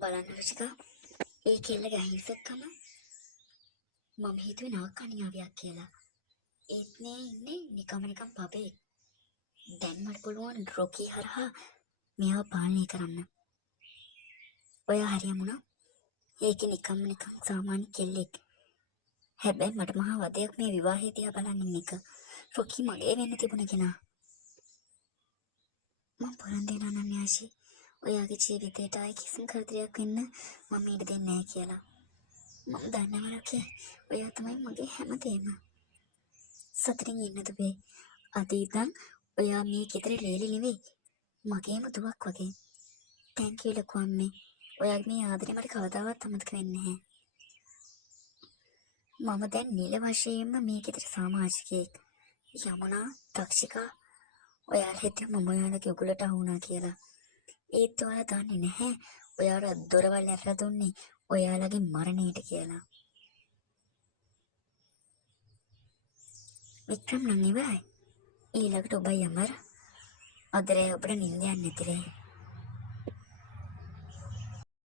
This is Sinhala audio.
බලන්න රුචිකා ඒ කෙල්ලගේ අහිංසකකම මම හිතුවේ නාකන්‍යාවියක් කියලා. ඒත් නෑ ඉන්නේ නිකම් පබේ. දැන් මට පුළුවන් රොකී හරහා මෙයාව පාලනය කරන්න. ඔයා හරියමුණා. ඒක නිකම් සාමාන්‍ය කෙල්ලෙක්. හැබැයි මට මහා වදයක් මේ විවාහය දිහා බලන් ඉන්න එක. රොකී මගේ වෙන්න තිබුණ කෙනා. මම පොරොන්දු වෙනවා නන්‍යාෂි. ඔයාගේ ජීවිතයට ආයේ කිසිම කරදරයක් වෙන්න මම ඉඩ දෙන්නේ නැහැ කියලා. මම දන්නවා රොකී. ඔයා තමයි මගේ හැමදේම. සතුටින් ඉන්න දුවේ. අද ඉඳන් ඔයා මේ ගෙදර ලේලි නෙවෙයි. මගේම දුවක් වගේ. තෑන්ක් යූ ලොකු අම්මේ. ඔයාගේ මේ ආදරේ මට කවදාවත් අමතක වෙන්නේ නැහැ. මම දැන් නිල වශයෙන්ම මේ ගෙදර සමාජිකයෙක්. යමුනා, තක්ෂිකා ඔයාලා හිතුවේ මම ඔයාලගේ උගලට අහු වුණා කියලා. ඒත් ඔයාලා දන්නේ නැහැ. ඔයාලා දොරවල් ඇරලා දුන්නේ ඔයාලගේ මරණයට කියලා. වික්‍රම් නම් ඉවරයි. ඊළඟට ඔබයි අමර. අද රෑ ඔබට නිින්ද යන්නේ නැතිලේ.